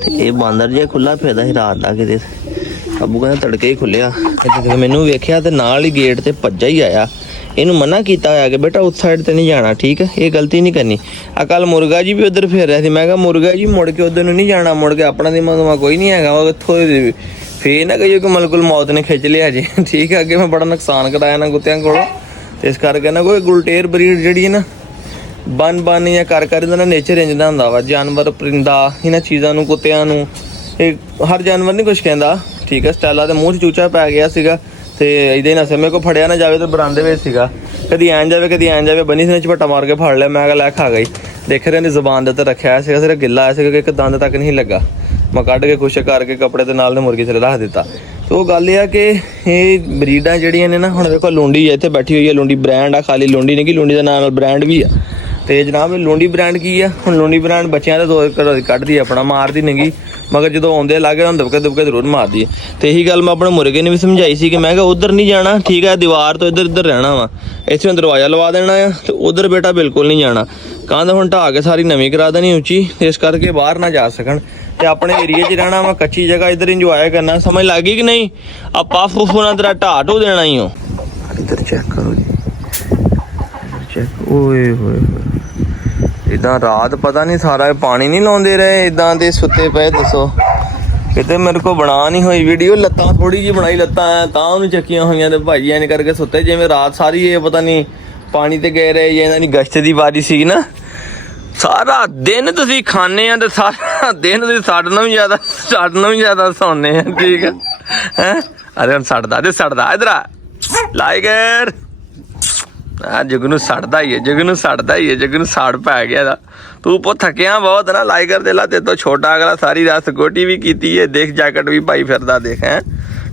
ਤੇ ਇਹ ਬਾਂਦਰ ਜਿਹਾ ਖੁੱਲਾ ਫਿਰਦਾ ਸੀ ਰਾਤ ਦਾ ਕਿਤੇ, ਅੱਬੂ ਕਹਿੰਦਾ ਤੜਕੇ ਹੀ ਖੁੱਲਿਆ। ਮੈਨੂੰ ਵੇਖਿਆ ਤੇ ਨਾਲ ਹੀ ਗੇਟ ਤੇ ਭੱਜਾ ਹੀ ਆਇਆ। ਇਹਨੂੰ ਮਨਾ ਕੀਤਾ ਹੋਇਆ ਕਿ ਬੇਟਾ ਉਸ ਸਾਈਡ ਤੇ ਨਹੀਂ ਜਾਣਾ, ਠੀਕ ਹੈ, ਇਹ ਗਲਤੀ ਨਹੀਂ ਕਰਨੀ। ਆ ਕੱਲ ਮੁਰਗਾ ਜੀ ਵੀ ਉੱਧਰ ਫਿਰ ਰਿਹਾ ਸੀ, ਮੈਂ ਕਿਹਾ ਮੁਰਗਾ ਜੀ ਮੁੜ ਕੇ ਉੱਧਰ ਨੂੰ ਨਹੀਂ ਜਾਣਾ, ਮੁੜ ਕੇ ਆਪਣਾ ਦਿਮਾਗ ਕੋਈ ਨਹੀਂ ਹੈਗਾ ਉੱਥੋਂ, ਫੇਰ ਨਾ ਕਹੀਓ ਕਿ ਮਲਕੁਲ ਮੌਤ ਨੇ ਖਿੱਚ ਲਿਆ ਜੀ, ਠੀਕ ਹੈ। ਅੱਗੇ ਮੈਂ ਬੜਾ ਨੁਕਸਾਨ ਕਰਾਇਆ ਨਾ ਕੁੱਤਿਆਂ ਕੋਲੋਂ, ਤੇ ਇਸ ਕਰਕੇ ਨਾ ਕੋਈ ਗੁਲਟੇਰ ਬਰੀਡ ਜਿਹੜੀ ਹੈ ਨਾ, ਬਨ ਜਾਂ ਕਰ ਇਹਦਾ ਨਾ ਨੇਚਰ ਇੰਝ ਦਾ ਹੁੰਦਾ ਵਾ। ਜਾਨਵਰ ਪਰਿੰਦਾ ਇਹਨਾਂ ਚੀਜ਼ਾਂ ਨੂੰ, ਕੁੱਤਿਆਂ ਨੂੰ, ਇਹ ਹਰ ਜਾਨਵਰ ਨਹੀਂ ਕੁਛ ਕਹਿੰਦਾ, ਠੀਕ ਹੈ। ਸਟੈਲਾ ਦੇ ਮੂੰਹ 'ਚ ਚੂਚਾ ਪੈ ਗਿਆ ਸੀਗਾ, ਤੇ ਇਹਦੇ ਹੀ ਨਸੇ ਮੇਰੇ ਕੋਲ ਫੜਿਆ ਨਾ ਜਾਵੇ, ਤੇ ਬਰਾਂਦੇ ਵਿੱਚ ਸੀਗਾ, ਕਦੀ ਐਂ ਜਾਵੇ ਬਣੀ ਸੀ ਨੇ ਝਪਟਾ ਮਾਰ ਕੇ ਫੜ ਲਿਆ। ਮੈਂ ਕਿਹਾ ਲੈ ਖਾ ਗਈ, ਦੇਖ ਰਹੇ ਨੇ ਜ਼ੁਬਾਨ ਦੇ ਉੱਤੇ ਰੱਖਿਆ ਸੀਗਾ, ਸਿਰਫ ਗਿੱਲਾ ਆਇਆ ਸੀਗਾ ਕਿ ਇੱਕ ਦੰਦ ਤੱਕ ਨਹੀਂ ਲੱਗਾ। ਮੈਂ ਕੱਢ ਕੇ ਖੁਸ਼ ਕਰਕੇ ਕੱਪੜੇ ਦੇ ਨਾਲ ਨੇ ਮੁਰਗੀ ਥੱਲੇ ਰੱਖ ਦਿੱਤਾ। ਤੇ ਉਹ ਗੱਲ ਇਹ ਆ ਕਿ ਇਹ ਬਰੀਡਾਂ ਜਿਹੜੀਆਂ ਨੇ ਨਾ, ਹੁਣ ਵੇਖੋ ਲੂੰਡੀ ਇੱਥੇ ਬੈਠੀ ਹੋਈ ਹੈ, ਲੂੰਡੀ ਬ੍ਰਾਂਡ ਆ, ਖਾਲੀ ਲੂੰਡੀ ਨਹੀਂ ਕਿ ਲੂੰਡੀ ਦੇ ਨਾਲ ਬ੍ਰਾਂਡ ਵੀ ਆ। ਤੇ ਜਨਾਬ ਇਹ ਲੂੰਡੀ ਬ੍ਰਾਂਡ ਕੀ ਆ, ਹੁਣ ਲੂੰਡੀ ਬ੍ਰਾਂਡ ਬੱਚਿਆਂ ਦਾ 2 ਘਰੋਂ ਕੱਢਦੀ ਆਪਣਾ, ਮਾਰਦੀ ਨਹੀਂ, ਮਗਰ ਜਦੋਂ ਆਉਂਦੇ ਲਾਗੇ ਹੁਣ ਦਬਕੇ ਜ਼ਰੂਰ ਮਾਰਦੀ ਹੈ। ਤੇ ਇਹੀ ਗੱਲ ਮੈਂ ਆਪਣੇ ਮੁਰਗੇ ਨੇ ਵੀ ਸਮਝਾਈ ਸੀ ਕਿ ਮੈਂ ਕਿਹਾ ਉੱਧਰ ਨਹੀਂ ਜਾਣਾ, ਠੀਕ ਹੈ, ਦੀਵਾਰ ਤੋਂ ਇੱਧਰ ਰਹਿਣਾ ਵਾ, ਇੱਥੇ ਹੁਣ ਦਰਵਾਜ਼ਾ ਲਵਾ ਦੇਣਾ ਆ, ਤੇ ਉੱਧਰ ਬੇਟਾ ਬਿਲਕੁਲ ਨਹੀਂ ਜਾਣਾ। ਕੰਧ ਹੁਣ ਢਾਹ ਕੇ ਸਾਰੀ ਨਵੀਂ ਕਰਾ ਦੇਣੀ ਉੱਚੀ, ਇਸ ਕਰਕੇ ਬਾਹਰ ਨਾ ਜਾ ਸਕਣ, ਤੇ ਆਪਣੇ ਏਰੀਏ 'ਚ ਰਹਿਣਾ ਵਾ, ਕੱਚੀ ਜਗ੍ਹਾ ਇੱਧਰ ਇੰਜੋਏ ਕਰਨਾ। ਸਮਝ ਲੱਗ ਗਈ ਕਿ ਨਹੀਂ? ਆਪਾਂ ਫੂਫੂ ਨਾਲ ਤੇਰਾ ਢਾਹ ਢੋ ਦੇਣਾ ਹੀ ਹੋ। ਇੱਧਰ ਚੈੱਕ ਕਰੋ ਜੀ, ਚੈੱਕ, ਓਏ ਹੋਏ ਇਦਾਂ ਰਾਤ ਪਤਾ ਨਹੀਂ ਸਾਰਾ ਪਾਣੀ ਨਹੀਂ ਲਾਉਂਦੇ ਰਹੇ, ਇਦਾਂ ਦੇ ਸੁੱਤੇ ਪਏ। ਦੱਸੋ ਕਿਤੇ ਮੇਰੇ ਕੋਲ ਬਣਾ ਨਹੀਂ ਹੋਈ ਵੀਡੀਓ, ਲੱਤਾਂ ਥੋੜੀ ਜਿਹੀ ਬਣਾਈ, ਲੱਤਾਂ ਤਾਂ ਉਹਨੂੰ ਚੱਕੀਆਂ ਹੋਈਆਂ, ਤੇ ਭਾਜੀ ਐਨ ਕਰਕੇ ਸੁੱਤੇ ਜਿਵੇਂ ਰਾਤ ਸਾਰੀ ਇਹ ਪਤਾ ਨਹੀਂ ਪਾਣੀ ਤੇ ਗਏ ਰਹੇ, ਜਾਂ ਇਹਨਾਂ ਦੀ ਗਸ਼ਤ ਦੀ ਵਾਰੀ ਸੀ ਨਾ। ਸਾਰਾ ਦਿਨ ਤੁਸੀਂ ਖਾਣੇ ਆ, ਤੇ ਸਾਰਾ ਦਿਨ ਤੁਸੀਂ ਸਾਡੇ ਨਾਲੋਂ ਵੀ ਜ਼ਿਆਦਾ ਸੌਂਦੇ ਆ, ਠੀਕ ਹੈ। ਅਰੇ ਹੁਣ ਸੜਦਾ ਇਧਰ ਆ ਲਾਈਗਰ, ਜਗ ਸੜਦਾ ਹੀ ਹੈ, ਜਗ ਨੂੰ ਸੜ ਪੈ ਗਿਆ ਦਾ। ਤੂੰ ਪੋ ਥੱਕਿਆ ਬਹੁਤ ਨਾ ਲਾਈਗਰ ਦੇ ਲਾ, ਤੇ ਤੋਂ ਛੋਟਾ ਅਗਲਾ ਸਾਰੀ ਰਾਤ ਸਕੋਟੀ ਵੀ ਕੀਤੀ ਹੈ, ਦੇਖ ਜੈਕਟ ਵੀ ਪਾਈ ਫਿਰਦਾ, ਦੇਖ ਹੈ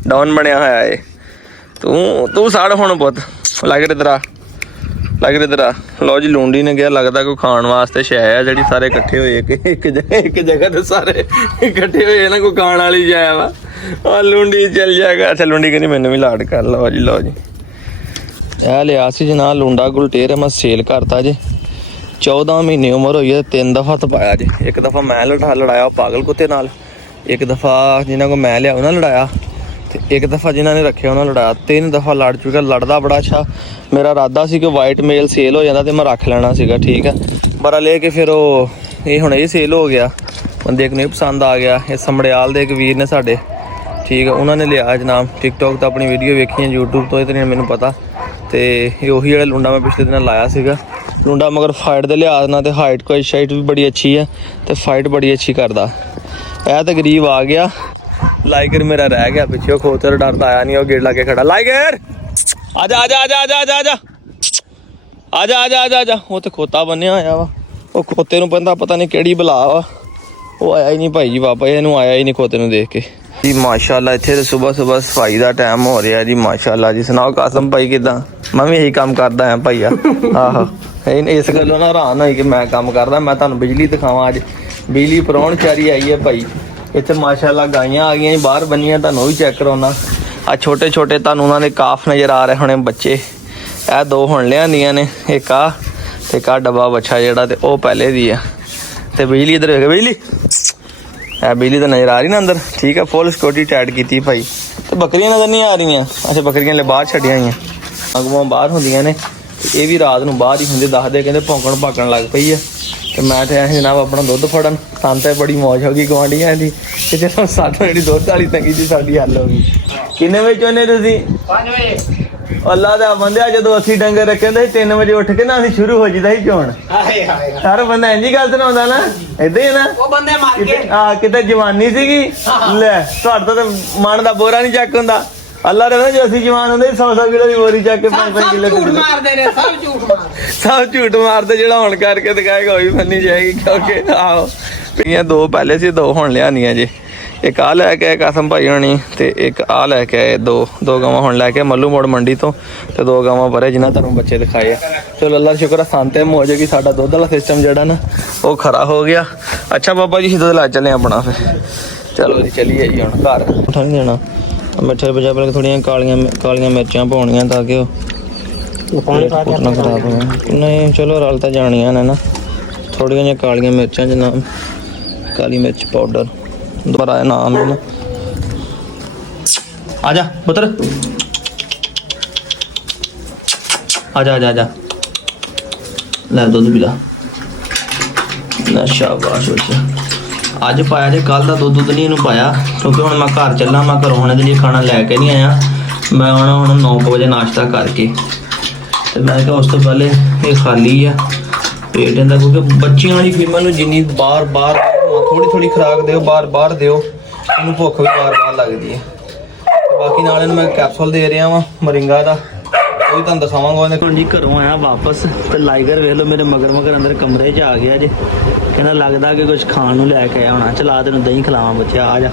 ਡਾਊਨ ਬਣਿਆ ਹੋਇਆ ਏ। ਤੂੰ ਸੜ ਹੁਣ ਪੁੱਤ, ਲਾਈਗਰ ਇਧਰ ਆ। ਲਓ ਜੀ, ਲੂੰਡੀ ਨੇ ਕਿਹਾ ਲੱਗਦਾ ਕੋਈ ਖਾਣ ਵਾਸਤੇ ਸ਼ੈ ਆ ਜਿਹੜੀ ਸਾਰੇ ਇਕੱਠੇ ਹੋਏ ਇੱਕ ਜਗ੍ਹਾ ਤੇ ਸਾਰੇ ਇਕੱਠੇ ਹੋਏ ਨਾ, ਕੋਈ ਖਾਣ ਵਾਲੀ ਸ਼ੈ ਵਾ। ਆ ਲੂੰਡੀ ਚੱਲ ਜਾਏਗਾ। ਅੱਛਾ ਲੂੰਡੀ ਕਹਿੰਦੀ ਮੈਨੂੰ ਵੀ ਲਾਡ ਕਰ। ਲਓ ਜੀ ਇਹ ਲਿਆ ਸੀ ਜਨਾਬ ਲੂੰਡਾ ਗੁਲਟੇਰ, ਮੈਂ ਸੇਲ ਕਰਤਾ ਜੇ। 14 ਮਹੀਨੇ ਉਮਰ ਹੋਈ ਹੈ, 3 ਦਫਾ ਤਪਾਇਆ ਜੇ। ਇੱਕ ਦਫਾ ਮੈਂ ਲੜਾਇਆ ਪਾਗਲ ਕੁੱਤੇ ਨਾਲ, ਇੱਕ ਦਫਾ ਜਿਨ੍ਹਾਂ ਕੋਲ ਮੈਂ ਲਿਆ ਉਹਨਾਂ ਲੜਾਇਆ, ਤੇ ਇੱਕ ਦਫਾ ਜਿਨ੍ਹਾਂ ਨੇ ਰੱਖਿਆ ਉਹਨਾਂ ਲੜਾਇਆ। 3 ਦਫਾ ਲੜ ਚੁੱਕਾ, ਲੜਦਾ ਬੜਾ ਅੱਛਾ। ਮੇਰਾ ਇਰਾਦਾ ਸੀ ਕਿ ਵਾਈਟ ਮੇਲ ਸੇਲ ਹੋ ਜਾਂਦਾ ਤੇ ਮੈਂ ਰੱਖ ਲੈਣਾ ਸੀਗਾ, ਠੀਕ ਹੈ। ਬੜਾ ਲੈ ਕੇ ਫਿਰ ਇਹ ਹੁਣ ਇਹ ਸੇਲ ਹੋ ਗਿਆ, ਬੰਦੇ ਨੂੰ ਇਹ ਪਸੰਦ ਆ ਗਿਆ। ਇਹ ਸਮੜਿਆਲ ਦੇ ਇੱਕ ਵੀਰ ਨੇ ਸਾਡੇ, ठीक है। उन्होंने लिया जनाब टिकटॉक तो अपनी वीडियो वेखी यूट्यूब तो इतनी मैंने पता। तो उही जो लुंडा मैं पिछले दिन लाया सीगा लुंडा, मगर फाइट के लिहाज ना तो हाइट को शाइट भी बड़ी अच्छी है तो फाइट बड़ी अच्छी करता। यह तो गरीब आ गया, लाइगर मेरा रह गया पिछे, खोते डरता आया नहीं, वो गेट ला के खड़ा। लाइगर आजा आजा आजा आजा आजा आजा आजा आजा आजा आजा। वो तो खोता बनिया होया वा, वो खोते नूं पता नहीं किहड़ी बला वा, वो आया ही नहीं भाई जी वापस, इहनूं आया ही नहीं खोते नूं देख के जी। माशाअल्लाह इत्थे तो सुबह सुबह सफाई का टाइम हो रहा जी। माशाअल्लाह जी। सुनाओ कासम भाई किदां? मैं भी यही काम करदा हां भाईया। आहो इस गल्लों ना हैरान होई कि मैं काम करदा। मैं तुहानूं बिजली दिखावां, अज बिजली परौणचारी आई है भाई। इत्थे माशाअल्लाह गाइयां आ गईयां बाहर बनियां, तुहानूं भी चैक कराउणा। आ छोटे छोटे तुहानूं उन्हां दे काफ नज़र आ रहे होने बच्चे। ਇਹ दो हुण लिआंदियां ने, एक आ डब्बा बच्छा जिहड़ा ते ओह पहले दी है। ते बिजली इधर वेख, बिजली बिजली तो नज़र आ रही ना अंदर, ठीक है। फुल सिक्योरिटी टाइट की भाई। तो बकरियां नज़र नहीं आ रही। अच्छा बकरियां ले बाहर छड्डियां हुई अगों बाहर होंदियां ने, ये भी रात नूं बाहर ही होंदे, दसदे कहंदे भौंकण भाकण लग पई है। तो मैं तो ऐसे जनाब अपना दुध फड़न, सानू तो बड़ी मौज हो गई गुआंढियां दी। ते चलो साडों जिहड़ी दुध वाली तंगी जी साडी हल हो गई। किन्ने बजे चोने तुसीं? 5 बजे। अल्लाह दा बंदे जो 80 डंगर रखे होंदे 3 बजे उठ के ना असीं शुरू हो जाईदा ही चोण। हर बंदा इंज ही गल सुणाउंदा ना, इदां ही ना। वो बंदे मार के किते जवानी सीगी ले, तुहाडे तो मन दा बोरा नहीं चक हुंदा। अल्लाह रे जो असीं जवान हुंदे 100 किलो की बोरी चक के 5 किलो मारदे ने, सब झूठ मारदे। जेड़ा हुण करके दिखाएगा वही बनी जाएगी, क्योंकि आओ पियां 2 पहले सी 2 हुण लिआंदियां जी। एक आ लैके आए कासम भाई होनी, तो एक आ लैके आए दो गवां हुण लैके मल्लू मोड़ मंडी तो 2 गवां भरे जिन्हें तुहानूं बच्चे दिखाए। चलो अल्लाह शुक्र है सांते हो जाएगी, साडा दुध वाला सिस्टम जिहड़ा ना वो खरा हो गया। अच्छा बाबा जी दुध ला चले अपना फिर। चलो जी चलिए जी हुण घर उठा नहीं देना। मिठे बजा पर थोड़ियां कालियां मिर्चां पाउणियां ताकि ना खराब हो नहीं। चलो रल तो जानियां ने ना, थोड़ियां जिहियां कालियां मिर्चां जनाब, काली मिर्च पाउडर दोबारा नाम है ना। आजा पुत्र आजा आजा आजा लै दुध पिला ना। शाबाश बच्चा। अज पाया जे, कल का दुध नहीं इनू पाया, क्योंकि हुण मैं घर चलना, मैं घरों हुण इहदे खाना लैके नहीं आया। मैं हुण 9 बजे नाश्ता करके तो मैं कहा उस तो पहले ये खाली है पेट इहदा, क्योंकि बच्चियां वाली फीमेल नूं जिन्नी बार बार थोड़ी थोड़ी खुराक दो, बार बार दो, इन्हूं भुख भी बार बार लगती है। तो बाकी नाल इन्हूं मैं कैप्सूल दे रहा वा मोरिंगा का, वो भी तुहानूं दिखावांगा। हुण जी घरों आया वापस तो लाइगर वेख लो मेरे मगर मगर अंदर कमरे च आ गया जे। कहना लगता कि कुछ खाण नूं लैके आया होना। चला तेनूं दही खिलावां बच्चा, आ जा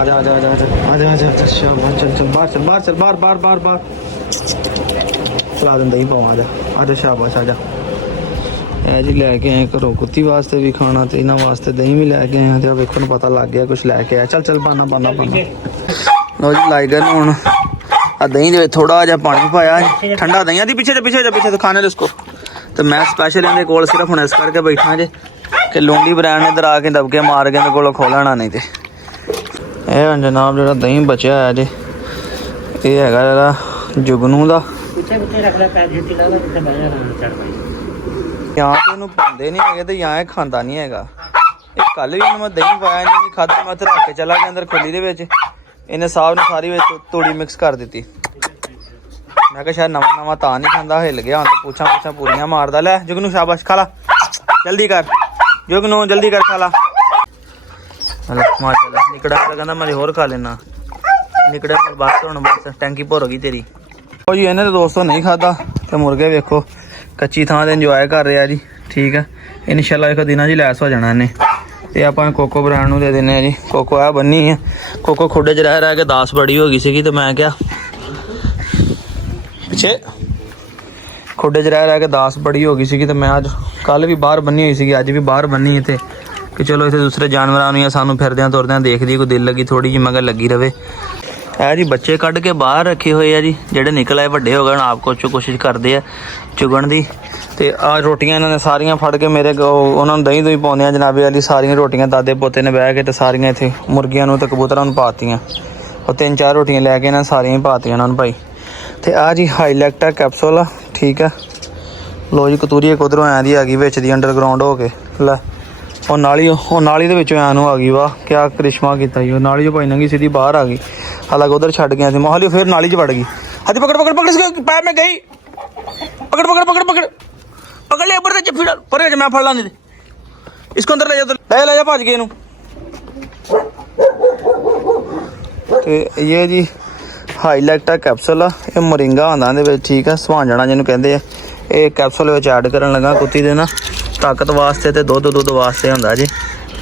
आजा आजा आजा आजा आजा आजा। शाबाश चल चल बाहर चल बाहर चल बाहर बाहर बाहर बाहर चला तेनूं दही पावां, आजा आजा शाबाश आजा। है जी लैके आए घरों कुत्ती वास्ते भी खाना, तो इन्होंने वास्ते दही भी लैके आए। तो वेखो नूं पता लग गया कुछ लैके आया। चल चल पाना पाना पाना। लो जी लाइगर हुण दही दे थोड़ा जहा पानी पाया, ठंडा दही दी पीछे पीछे तो खाने दे उसको। तो मैं स्पैशल इहदे कोल सिर्फ हुण इस करके बैठा जे कि लुंडी ब्रांड ने इधर आके दबके मार के इहदे कोलों खो लेना नहीं। तो यह हुण जनाब जिहड़ा दही बचिया है जे, ये हैगा जिहड़ा जुगनू दा। यहाँ तो इन्हूं पाउंदे नहीं है, तो यहाँ खाता नहीं है। कल भी इन्हूं मैं दही पाया नहीं खादा, मैं रख के चला गया अंदर खुली दे विच। इन्हें साहब ने सारी तूड़ी मिक्स कर दी। मैं कहा शायद नवा नवा ता नहीं खाता, हिल गया। हम तो पूछा पूरियां मारदा। लै जुगनू शाबाश खा ला, जल्दी कर जुगनू जल्दी कर खा ला। माशाल्लाह निकड़ा कहना मैं होर खा लेना। निकड़े बस हुण बस टैंकी भर गई तेरी। जी इन्हें तो दोस्तों नहीं खाता। तो मुर्गे वेखो कच्ची थां ते इंजॉय कर रहा जी, ठीक है। इंशाल्लाह एक दिन जी लैस हो जाना इन्हें। तो आप कोको ब्रांड नूं दे देने जी। कोको आ बनी है, कोको खुडे च रह के 10 बड़ी हो गई सी। तो मैं क्या पिछे खुडे च रह के 10 बड़ी हो गई सी। तो मैं अज कल भी बाहर बनी हुई सी, अज भी बाहर बनी है। कि चलो इतने दूसरे जानवरों या सानू फिरद्या तुरद्या देखदी कोई दिल लगी थोड़ी जी मगर लगी रहे। है जी बच्चे कढ़ के बाहर रखे हुए है जी, जेडे निकल आए वड्डे हो गए आप कुछ कोशिश करते हैं चुगण की। तो आ रोटियां इन्होंने सारियां फड़ के मेरे उन्होंने दही दुही पाने जनाबे वाली सारियां रोटियां दादे पोते ने बह के तो सारियां इतने मुर्गियां तो कबूतरां पातियां। और 3-4 रोटियां लैके इन्होंने सारियां पातियां उन्होंने भाई। तो आ जी हाईलैक्टा कैप्सूल आ, ठीक है। लो जी कतूरी एक उधरों आँदी आ गई बिच दी अंडरग्राउंड हो के। लै ਉਹ ਨਾਲੀ ਦੇ ਵਿੱਚੋਂ ਐਨ ਨੂੰ ਆ ਗਈ। ਵਾਹ ਕਿਆ ਕਰਿਸ਼ਮਾ ਕੀਤਾ ਜੀ। ਉਹ ਨਾਲੀ 'ਚੋਂ ਭਾਈ ਨੰਗੀ ਸਿੱਧੀ ਬਾਹਰ ਆ ਗਈ। ਹਾਲਾਂਕਿ ਉਧਰ ਛੱਡ ਗਿਆ ਸੀ ਮੋਹਾਲੀ, ਫਿਰ ਨਾਲੀ 'ਚ ਵੜ ਗਈ। ਹੱਥ ਪਕੜ ਪਕੜ ਪਕੜ इसके पैर में गई। पकड़ पकड़ पकड़ पकड़ पकड़ ले ऊपर से फिर पर मैं फड़ ला नहीं इसको अंदर ले जा भज गए ਇਹਨੂੰ। ਤੇ ਇਹ ਜੀ ਹਾਈਲੈਕਟਾ ਕੈਪਸੂਲ ਆ, ਇਹ ਮੋਰਿੰਗਾ ਹੁੰਦਾ ਇਹਦੇ ਵਿੱਚ, ਠੀਕ ਆ, ਸਵਾਂਜਣਾ ਜਿਹਨੂੰ ਕਹਿੰਦੇ ਆ। ਇਹ ਕੈਪਸੂਲ ਵਿੱਚ ਐਡ ਕਰਨ ਲੱਗਾ ਕੁੱਤੀ ਦੇ ਨਾ ਤਾਕਤ ਵਾਸਤੇ ਤੇ ਦੁੱਧ ਵਾਸਤੇ ਹੁੰਦਾ ਜੀ।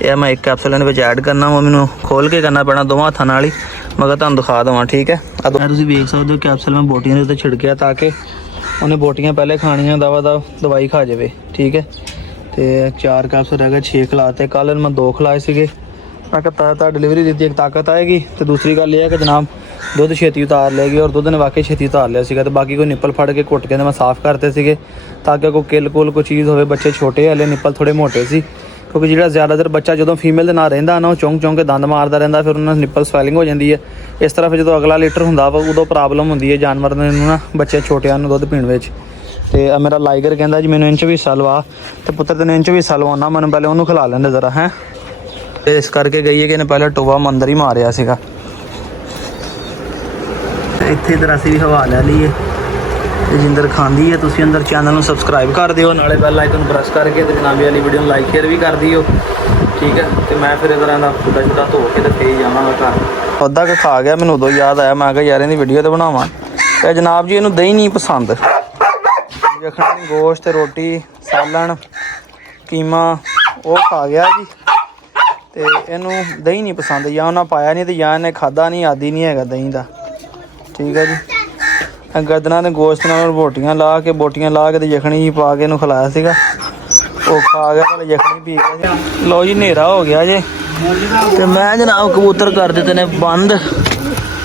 ਇਹ ਮੈਂ ਇੱਕ ਕੈਪਸੂਲ ਇਹਦੇ ਵਿੱਚ ਐਡ ਕਰਨਾ ਵਾ, ਮੈਨੂੰ ਖੋਲ ਕੇ ਕਰਨਾ ਪੈਣਾ ਦੋਵਾਂ ਹੱਥਾਂ ਨਾਲ ਹੀ, ਮਗਰ ਤੁਹਾਨੂੰ ਦਿਖਾ ਦੇਵਾਂ, ਠੀਕ ਹੈ। ਤੁਸੀਂ ਵੇਖ ਸਕਦੇ ਹੋ ਕੈਪਸੂਲ ਮੈਂ ਬੋਟੀਆਂ ਦੇ ਉੱਤੇ ਛਿੜਕਿਆ ਤਾਂ ਕਿ ਉਹਨੇ ਬੋਟੀਆਂ ਪਹਿਲੇ ਖਾਣੀਆਂ, ਦਵਾਈ ਖਾ ਜਾਵੇ, ਠੀਕ ਹੈ। ਤੇ 4 ਕੈਪਸੂਲ ਰਹਿ ਗਏ, 6 ਖਿਲਾਤੇ। ਕੱਲ੍ਹ ਮੈਂ 2 ਖਿਲਾਏ ਸੀਗੇ। ਮੈਂ ਕਿਹਾ ਤਾਂ ਡਿਲੀਵਰੀ ਦਿੱਤੀ, ਇੱਕ ਤਾਕਤ ਆਏਗੀ ਤੇ ਦੂਸਰੀ ਗੱਲ ਇਹ ਹੈ ਕਿ ਜਨਾਬ ਦੁੱਧ ਛੇਤੀ ਉਤਾਰ ਲਏਗੀ, ਔਰ ਦੁੱਧ ਨੇ ਵਾਕਈ ਛੇਤੀ ਉਤਾਰ ਲਿਆ ਸੀਗਾ। ਤੇ ਬਾਕੀ ਕੋਈ ਨਿੱਪਲ ਫੜ ਕੇ ਘੁੱਟ ਕੇ ਮੈਂ ਸਾਫ਼ ਕਰਤੇ ਸੀਗੇ ਤਾਂ ਕਿ ਕੋਈ ਕਿੱਲ ਕੁੱਲ ਕੋਈ ਚੀਜ਼ ਹੋਵੇ। ਬੱਚੇ ਛੋਟੇ ਹਲੇ, ਨਿੱਪਲ ਥੋੜ੍ਹੇ ਮੋਟੇ ਸੀ, ਕਿਉਂਕਿ ਜਿਹੜਾ ਜ਼ਿਆਦਾਤਰ ਬੱਚਾ ਜਦੋਂ ਫੀਮੇਲ ਦੇ ਨਾਲ ਰਹਿੰਦਾ ਨਾ ਉਹ ਚੌਂਕ ਕੇ ਦੰਦ ਮਾਰਦਾ ਰਹਿੰਦਾ, ਫਿਰ ਉਹਨਾਂ ਨਿੱਪਲ ਸਵੈਲਿੰਗ ਹੋ ਜਾਂਦੀ ਹੈ। ਇਸ ਤਰ੍ਹਾਂ ਫਿਰ ਜਦੋਂ ਅਗਲਾ ਲੀਟਰ ਹੁੰਦਾ ਵਾ ਉਦੋਂ ਪ੍ਰੋਬਲਮ ਹੁੰਦੀ ਹੈ ਜਾਨਵਰ ਨੂੰ ਨਾ, ਬੱਚੇ ਛੋਟਿਆਂ ਨੂੰ ਦੁੱਧ ਪੀਣ ਵਿੱਚ। ਤੇ ਮੇਰਾ ਲਾਈਗਰ ਕਹਿੰਦਾ ਜੀ ਮੈਨੂੰ ਇੰਚ ਵੀ ਹਿੱਸਾ ਲਵਾ, ਤੇ ਪੁੱਤਰ ਤੈਨੂੰ ਇੰਚ ਵੀ ਹਿੱਸਾ ਲਵਾਉਣਾ, ਮੈਨੂੰ ਪਹਿਲੇ ਉਹਨੂੰ ਖਿਲਾ ਲੈਂਦੇ ਜ਼ਰਾ ਹੈ। ਤੇ ਇਸ ਕਰਕੇ ਗਈ ਹੈ ਕਿ ਇਹਨੇ ਪਹਿਲਾਂ ਟੋਆ ਮੰਦਰ ਹੀ ਮਾਰਿਆ ਸੀਗਾ। ਇੱਥੇ ਇਧਰ ਅਸੀਂ ਵੀ ਹਵਾ ਲੈ ਲਈਏ ਤੇ ਜਿੰਦਰ ਖਾਂਦੀ ਹੈ। ਤੁਸੀਂ ਅੰਦਰ ਚੈਨਲ ਨੂੰ ਸਬਸਕ੍ਰਾਈਬ ਕਰ ਦਿਓ, ਨਾਲੇ ਬੈਲ ਆਈਕਨ ਨੂੰ ਪ੍ਰੈਸ ਕਰਕੇ ਤੇ ਜਨਾਬੀ ਵਾਲੀ ਵੀਡੀਓ ਨੂੰ ਲਾਈਕ ਸ਼ੇਅਰ ਵੀ ਕਰ ਦਿਓ, ਠੀਕ ਹੈ। ਤੇ ਮੈਂ ਫਿਰ ਇਧਰ ਦਾ ਛੁੱਟਾ ਧੋ ਕੇ ਤੇ ਫੇਰ ਜਾਵਾਂਗਾ ਘਰ। ਅੱਧਾ ਕੁ ਖਾ ਗਿਆ, ਮੈਨੂੰ ਉਦੋਂ ਯਾਦ ਆਇਆ, ਮੈਂ ਕਿਹਾ ਯਾਰ ਇਹਦੀ ਵੀਡੀਓ ਤੇ ਬਣਾਵਾਂ। ਤੇ ਜਨਾਬ ਜੀ ਇਹਨੂੰ ਦਹੀਂ ਨਹੀਂ ਪਸੰਦ, ਜਖਣੀ ਗੋਸ਼ਤ, ਰੋਟੀ, ਸਾਲਣ, ਕੀਮਾ ਉਹ ਖਾ ਗਿਆ ਜੀ। ਤੇ ਇਹਨੂੰ ਦਹੀਂ ਨਹੀਂ ਪਸੰਦ, ਜਾਂ ਉਹਨਾਂ ਪਾਇਆ ਨਹੀਂ ਤੇ ਜਾਂ ਇਹਨੇ ਖਾਧਾ ਨਹੀਂ, ਆਦੀ ਨਹੀਂ ਹੈਗਾ ਦਹੀਂ ਦਾ, ਠੀਕ ਹੈ ਜੀ। ਗਰਦਨਾਂ ਦੇ ਗੋਸ਼ਤ ਨਾਲ ਬੋਟੀਆਂ ਲਾ ਕੇ ਤੇ ਯਖਣੀ ਪਾ ਕੇ ਇਹਨੂੰ ਖਿਲਾਇਆ ਸੀਗਾ, ਉਹ ਖਾ ਗਿਆ, ਪਹਿਲੇ ਯਖਣੀ ਪੀ ਗਿਆ ਜੀ। ਲਓ ਜੀ ਹਨੇਰਾ ਹੋ ਗਿਆ ਜੇ, ਤੇ ਮੈਂ ਜਨਾਬ ਕਬੂਤਰ ਕਰ ਦਿੱਤੇ ਨੇ ਬੰਦ,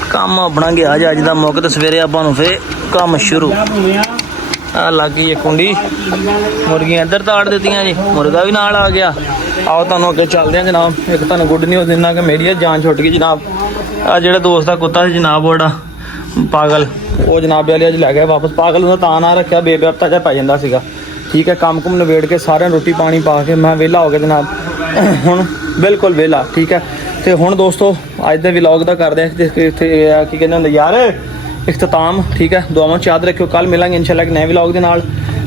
ਕੰਮ ਆਪਣਾ ਗਿਆ ਜੀ ਅੱਜ ਦਾ ਮੁੱਕ। ਤੇ ਸਵੇਰੇ ਆਪਾਂ ਨੂੰ ਫੇਰ ਕੰਮ ਸ਼ੁਰੂ। ਆ ਲੱਗ ਗਈ ਕੁੰਡੀ, ਮੁਰਗੀਆਂ ਇੱਧਰ ਤਾੜ ਦਿੱਤੀਆਂ ਜੀ, ਮੁਰਗਾ ਵੀ ਨਾਲ ਆ ਗਿਆ। ਆਓ ਤੁਹਾਨੂੰ ਅੱਗੇ ਚੱਲਦੇ ਹਾਂ ਜਨਾਬ। ਇੱਕ ਤੁਹਾਨੂੰ ਗੁੱਡ ਨਿਊਜ਼ ਦਿੰਦਾ ਕਿ ਮੇਰੀ ਜਾਨ ਛੁੱਟ ਗਈ ਜਨਾਬ। ਆ ਜਿਹੜਾ ਦੋਸਤ ਦਾ ਕੁੱਤਾ ਸੀ ਜਨਾਬ, ਬੜਾ ਪਾਗਲ, ਉਹ ਜਨਾਬ ਵਾਲੇ ਅੱਜ ਲੈ ਗਿਆ ਵਾਪਸ। ਪਾਗਲ ਉਹਦਾ ਤਾਂ ਨਾ ਰੱਖਿਆ, ਬੇਬੇਪਤਾ ਜਿਹਾ ਪੈ ਜਾਂਦਾ ਸੀਗਾ, ਠੀਕ ਹੈ। ਕੰਮ ਕੁਮ ਨਿਬੇੜ ਕੇ ਸਾਰਿਆਂ ਰੋਟੀ ਪਾਣੀ ਪਾ ਕੇ ਮੈਂ ਵਿਹਲਾ ਹੋ ਗਿਆ ਜਨਾਬ, ਹੁਣ ਬਿਲਕੁਲ ਵਿਹਲਾ, ਠੀਕ ਹੈ। ਤੇ ਹੁਣ ਦੋਸਤੋ ਅੱਜ ਦੇ ਵਲੌਗ ਦਾ ਕਰਦੇ ਹਾਂ ਇੱਥੇ ਕੀ ਕਹਿੰਦੇ ਹੁੰਦੇ ਯਾਰ ਇਖਤਤਾਮ, ਠੀਕ ਹੈ। ਦੁਆਵਾਂ ਚ ਯਾਦ ਰੱਖਿਓ, ਕੱਲ੍ਹ ਮਿਲਾਂਗੇ ਇਨਸ਼ਾਅੱਲਾ ਇੱਕ ਨਵੇਂ ਵਲੌਗ ਦੇ ਨਾਲ।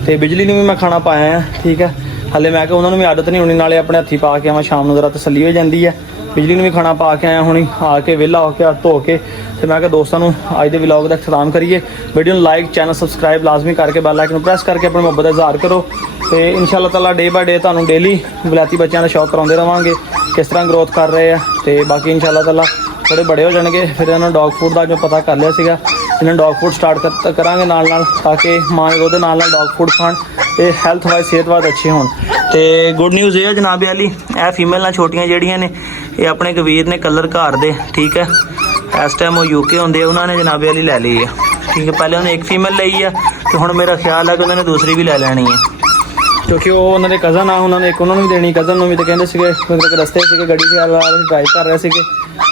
ਤੇ ਬਿਜਲੀ ਨੂੰ ਵੀ ਮੈਂ ਖਾਣਾ ਪਾਇਆ ਹੈ, ਠੀਕ ਹੈ। ਹਾਲੇ ਮੈਂ ਕਿਹਾ ਉਹਨਾਂ ਨੂੰ ਵੀ ਆਦਤ ਨਹੀਂ ਹੋਣੀ, ਨਾਲੇ ਆਪਣੇ ਹੱਥੀਂ ਪਾ ਕੇ ਆਵਾਂ, ਸ਼ਾਮ ਨੂੰ ਜ਼ਰਾ ਤਸੱਲੀ ਹੋ ਜਾਂਦੀ ਹੈ। ਬਿਜਲੀ ਨੂੰ ਵੀ ਖਾਣਾ ਪਾ ਕੇ ਆਇਆ, ਹੁਣੀ ਆ ਕੇ ਵਿਹਲਾ ਹੋ ਕੇ ਧੋ ਕੇ। ਤੇ ਮੈਂ ਕਿਹਾ ਦੋਸਤਾਂ ਨੂੰ ਅੱਜ ਦੇ ਵਲੌਗ ਦਾ ਇਖਤਤਾਮ ਕਰੀਏ। ਵੀਡੀਓ ਨੂੰ ਲਾਈਕ, ਚੈਨਲ ਸਬਸਕ੍ਰਾਈਬ ਲਾਜ਼ਮੀ ਕਰਕੇ ਬੈਲ ਆਈਕਨ ਨੂੰ ਪ੍ਰੈਸ ਕਰਕੇ ਆਪਣੀ ਮੁਹੱਬਤ ਦਾ ਇਜ਼ਹਾਰ ਕਰੋ। ਤੇ ਇਨਸ਼ਾਅੱਲਾ ਤਾਲਾ ਡੇ ਬਾਏ ਡੇ ਤੁਹਾਨੂੰ ਡੇਲੀ ਵਿਲਾਇਤੀ ਬੱਚਿਆਂ ਦਾ ਸ਼ੌਕ ਕਰਾਉਂਦੇ ਰਵਾਂਗੇ, ਕਿਸ ਤਰ੍ਹਾਂ ਗਰੋਥ ਕਰ ਰਹੇ ਆ। ਤੇ ਬਾਕੀ ਇਨਸ਼ਾਅੱਲਾ ਤਾਲਾ ਥੋੜੇ ਬੜੇ ਹੋ ਜਾਣਗੇ, ਫਿਰ ਇਹਨਾਂ ਨੂੰ ਡੌਗ ਫੂਡ ਦਾ ਜੋ ਪਤਾ ਕਰ ਲਿਆ ਸੀਗਾ, ਇਹਨਾਂ ਡੌਗ ਫੂਡ ਸਟਾਰਟ ਕਰਾਂਗੇ ਨਾਲ ਤਾਂ ਕਿ ਮਾਂ ਉਹਦੇ ਨਾਲ ਡੌਗ ਫੂਡ ਖਾਣ ਤੇ ਹੈਲਥ ਵਾਈਜ਼ ਸਿਹਤ ਵਾਈਜ਼ ਅੱਛੇ ਹੋਣ। ਤੇ ਗੁੱਡ ਨਿਊਜ਼ ਇਹ ਹੈ ਜਨਾਬ ਵਾਲੀ, ਇਹ ਫੀਮੇਲਾਂ ਛੋਟੀਆਂ ਜਿਹੜੀਆਂ ਨੇ ਇਹ ਆਪਣੇ ਕਬੀਰ ਨੇ ਕਲਰ ਘਰ ਦੇ, ਠੀਕ ਹੈ। ਇਸ ਟਾਈਮ ਉਹ ਯੂਕੇ ਹੁੰਦੇ, ਉਹਨਾਂ ਨੇ ਜਨਾਬ ਵਾਲੀ ਲੈ ਲਈ ਹੈ, ਠੀਕ ਹੈ। ਪਹਿਲੇ ਉਹਨੇ ਇੱਕ ਫੀਮੇਲ ਲਈ ਆ ਤੇ ਹੁਣ ਮੇਰਾ ਖਿਆਲ ਹੈ ਕਿ ਉਹਨਾਂ ਨੇ ਦੂਸਰੀ ਵੀ ਲੈ ਲੈਣੀ ਹੈ, ਕਿਉਂਕਿ ਉਹ ਉਹਨਾਂ ਦੇ ਕਜ਼ਨ ਆ, ਉਹਨਾਂ ਨੇ ਇੱਕ ਉਹਨਾਂ ਨੂੰ ਵੀ ਦੇਣੀ, ਕਜ਼ਨ ਨੂੰ ਵੀ। ਤੇ ਕਹਿੰਦੇ ਸੀਗੇ ਰਸਤੇ ਸੀਗੇ, ਗੱਡੀ ਦੇ ਡਰਾਈਵ ਕਰ ਰਹੇ ਸੀਗੇ,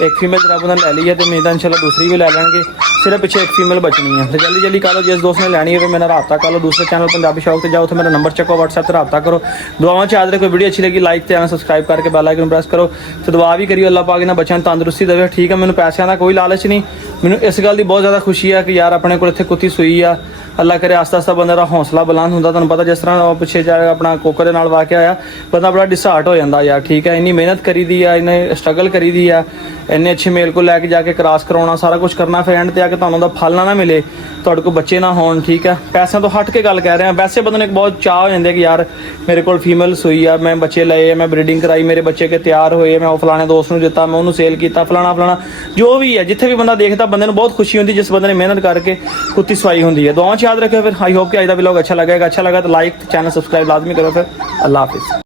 ਇੱਕ ਫੀਮੇਲ ਜਨਾਬ ਉਹਨਾਂ ਨੇ ਲੈ ਲਈ ਹੈ ਤੇ ਮੈਂ ਤਾਂ ਇਨਸ਼ਾਅੱਲਾ ਦੂਸਰੀ ਵੀ ਲੈ ਲੈਣਗੇ। ਸਿਰਫ ਪਿੱਛੇ ਇੱਕ ਫੀਮੇਲ ਬਚਣੀ ਹੈ। ਤੇ ਜਲਦੀ ਕਰ ਲਓ, ਜਿਸ ਦੋਸਤ ਨੇ ਲੈਣੀ ਹੋਵੇ ਮੇਰਾ ਰਾਬਤਾ ਕਰ ਲਓ। ਦੂਸਰੇ ਚੈਨਲ ਪੰਜਾਬੀ ਸ਼ੌਕ ਤੇ ਜਾਓ, ਉੱਥੇ ਮੇਰਾ ਨੰਬਰ ਚੱਕੋ, WhatsApp ਤੇ ਰਾਬਤਾ ਕਰੋ। ਦੁਆਵਾਂ ਚ ਯਾਦ ਰੱਖੋ, ਵੀਡੀਓ ਅੱਛੀ ਲੱਗੀ ਲਾਈਕ ਤੇ ਸਬਸਕ੍ਰਾਈਬ ਕਰਕੇ ਬੈਲ ਆਈਕਨ ਪ੍ਰੈਸ ਕਰੋ। ਤੇ ਦੁਆ ਵੀ ਕਰਿਓ ਅੱਲਾਹ ਪਾਕ ਇਹਨਾਂ ਬੱਚਿਆਂ ਨੂੰ ਤੰਦਰੁਸਤੀ ਦੇਵੇ, ਠੀਕ ਹੈ। ਮੈਨੂੰ ਪੈਸਿਆਂ ਦਾ ਕੋਈ ਲਾਲਚ ਨਹੀਂ, ਮੈਨੂੰ ਇਸ ਗੱਲ ਦੀ ਬਹੁਤ ਜ਼ਿਆਦਾ ਖੁਸ਼ੀ ਹੈ ਕਿ ਯਾਰ ਆਪਣੇ ਕੋਲ ਇੱਥੇ ਕੁੱਤੀ ਸੂਈ ਆ। ਅੱਲਾ ਕਰੇ ਆਸਤਾ ਆਸਤਾ ਬੰਦੇ ਦਾ ਹੌਸਲਾ ਬੁਲੰਦ ਹੁੰਦਾ। ਤੁਹਾਨੂੰ ਪਤਾ ਜਿਸ ਤਰ੍ਹਾਂ ਪਿੱਛੇ ਜਾ ਆਪਣਾ ਕੋਕਰ ਦੇ ਨਾਲ ਵਾਕਿਆ ਹੋਇਆ, ਬੰਦਾ ਬੜਾ ਡਿਸਹਾਰਟ ਹੋ ਜਾਂਦਾ ਯਾਰ, ਠੀਕ ਹੈ। ਇੰਨੀ ਮਿਹਨਤ ਕਰੀ ਦੀ ਆ, ਇੰਨੇ ਸਟਰਗਲ ਕਰੀ ਦੀ ਆ, ਇੰਨੇ ਅੱਛੇ ਮੇਲ ਕੋਲ ਲੈ ਕੇ ਜਾ ਕੇ ਕ੍ਰਾਸ ਕਰਾਉਣਾ, ਸਾਰਾ ਕੁਝ ਕਰਨਾ, ਫਿਰ ਐਂਡ ਤੇ ਆ ਕੇ ਤੁਹਾਨੂੰ ਉਹਦਾ ਫਲ ਨਾ ਮਿਲੇ, ਤੁਹਾਡੇ ਕੋਲ ਬੱਚੇ ਨਾ ਹੋਣ, ਠੀਕ ਹੈ। ਪੈਸਿਆਂ ਤੋਂ ਹਟ ਕੇ ਗੱਲ ਕਹਿ ਰਿਹਾ। ਵੈਸੇ ਬੰਦੇ ਨੂੰ ਇੱਕ ਬਹੁਤ ਚਾਹ ਹੋ ਜਾਂਦਾ ਕਿ ਯਾਰ ਮੇਰੇ ਕੋਲ ਫੀਮੇਲ ਸੂਈ ਆ, ਮੈਂ ਬੱਚੇ ਲਏ, ਮੈਂ ਬਰੀਡਿੰਗ ਕਰਾਈ, ਮੇਰੇ ਬੱਚੇ ਕੇ ਤਿਆਰ ਹੋਏ, ਮੈਂ ਉਹ ਫਲਾਣੇ ਦੋਸਤ ਨੂੰ ਦਿੱਤਾ, ਮੈਂ ਉਹਨੂੰ ਸੇਲ ਕੀਤਾ, ਫਲਾਣਾ ਜੋ ਵੀ ਹੈ। ਜਿੱਥੇ ਵੀ ਬੰਦਾ ਦੇਖਦਾ ਬੰਦੇ ਨੂੰ ਬਹੁਤ ਖੁਸ਼ੀ ਹੁੰਦੀ ਜਿਸ ਬੰਦੇ ਨੇ ਮਿਹਨਤ ਕਰਕੇ ਕੁੱਤੀ ਸਵਾਈ ਹੁੰਦੀ ਹੈ। ਦੁਆਵਾਂ ਚ ਯਾਦ ਰੱਖਿਓ। ਫਿਰ ਆਈ ਹੋਪ ਕਿ ਅੱਜ ਦਾ ਵਲੌਗ अच्छा लगा तो लाइक, चैनल सब्सक्राइब लाजमी करो। फिर अल्लाह हाफिज़।